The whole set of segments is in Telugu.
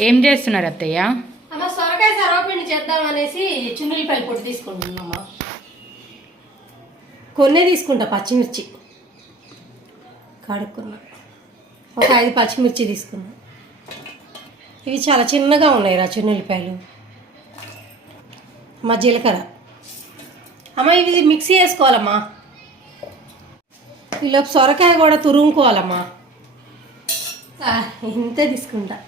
ఏం చేస్తున్నారు అత్తయ్య? అమ్మ సొరకాయ సర్వపిండి చేద్దాం అనేసి చున్నులపాయలు పొట్టు తీసుకుంటున్నామా కొన్నే తీసుకుంటా పచ్చిమిర్చి. కడుక్కున్నా. ఒక ఐదు పచ్చిమిర్చి తీసుకున్నా. ఇవి చాలా చిన్నగా ఉన్నాయి రా చున్నులపాయలు అమ్మ జీలకర్ర. అమ్మ ఇవి మిక్సీ వేసుకోవాలమ్మా. ఈలోపు సొరకాయ కూడా తురుముకోవాలమ్మా. ఇంతే తీసుకుంటా.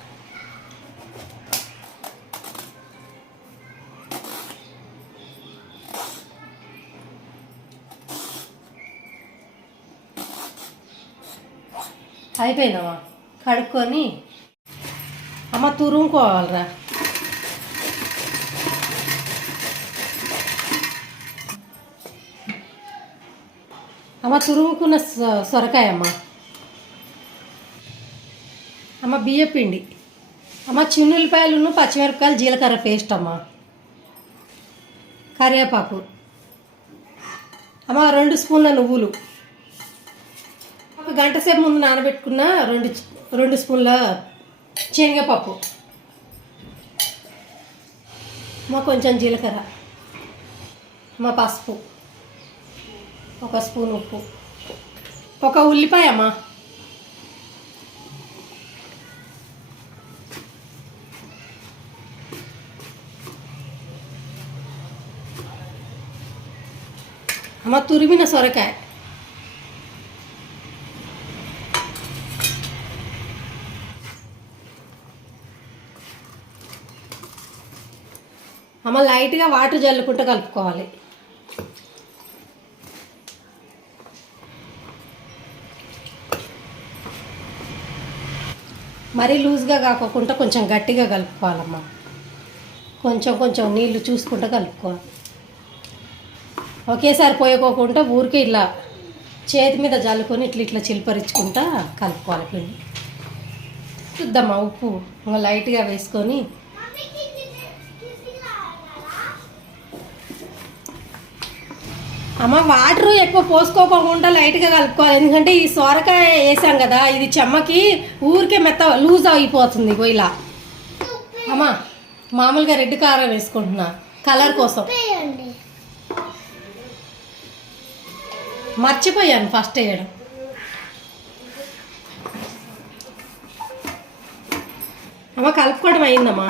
అయిపోయిందమ్మా. కడుక్కొని అమ్మ తురుముకోవాలరా. అమ్మ తురుముకున్న సొ- సొరకాయ అమ్మ బియ్య పిండి. అమ్మ చిన్నులపాయలును పచ్చిమిరపకాయలు జీలకర్ర పేస్ట్ అమ్మ. కరివేపాకు. అమ్మ రెండు స్పూన్ల నువ్వులు. ఒక గంట సేపు ముందు నానబెట్టుకున్న రెండు రెండు స్పూన్ల శనగపప్పు. మా కొంచెం జీలకర్ర. మా పసుపు. ఒక స్పూన్ ఉప్పు. ఒక ఉల్లిపాయ అమ్మా. అమ్మ తురిమిన సొరకాయ. అమ్మ లైట్గా వాటర్ జల్లుకుంటూ కలుపుకోవాలి. మరీ లూజ్గా కాకోకుండా కొంచెం గట్టిగా కలుపుకోవాలమ్మా. కొంచెం కొంచెం నీళ్ళు చూసుకుంటూ కలుపుకోవాలి. ఒకేసారి పోయకోకుండా ఊరికే ఇట్లా చేతి మీద జల్లుకొని ఇట్లా ఇట్లా చిలుపరించుకుంటా కలుపుకోవాలి పిండి. చూద్దామా ఉప్పు. ఇంకా లైట్గా వేసుకొని అమ్మ వాటర్ ఎక్కువ పోసుకోకుండా లైట్గా కలుపుకోవాలి. ఎందుకంటే ఈ సొరకాయ వేసాం కదా ఇది చెమ్మకి ఊరికే మెత్త లూజ్ అయిపోతుంది ఇలా. అమ్మ మామూలుగా రెడ్ కారం వేసుకుంటున్నా కలర్ కోసం. మర్చిపోయాను ఫస్ట్ వేయడం అమ్మ కలుపుకోవడం అయిందమ్మా.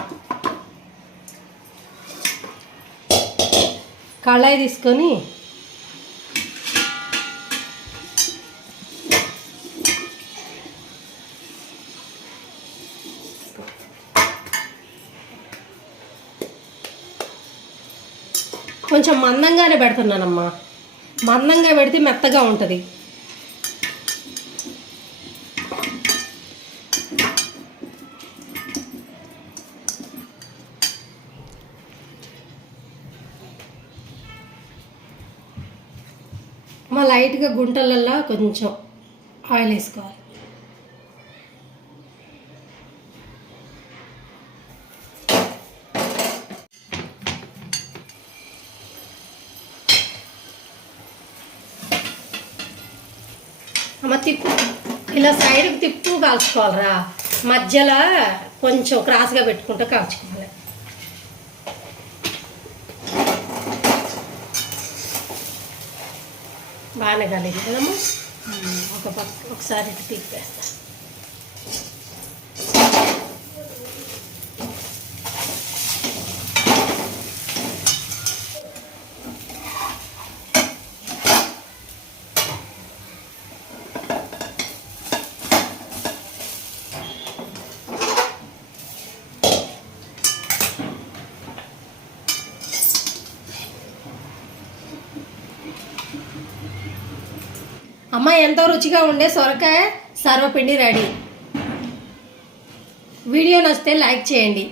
కళాయి తీసుకొని కొంచెం మందంగానే పెడుతున్నానమ్మా. మందంగా పెడితే మెత్తగా ఉంటుంది. మా లైట్గా గుంటలల్లో కొంచెం ఆయిల్ వేసుకోవాలి అమ్మ తిప్పు. ఇలా సైడ్కి తిప్పు కాల్చుకోవాలరా. మధ్యలో కొంచెం క్రాస్గా పెట్టుకుంటూ కాల్చుకోవాలి. బాగానే కలిగి ఒక పక్క ఒకసారి ఇటు అమ్మ ఎంతో రుచిగా ఉండే సొరకాయ సర్వపిండి రెడీ. వీడియో నచ్చితే లైక్ చేయండి.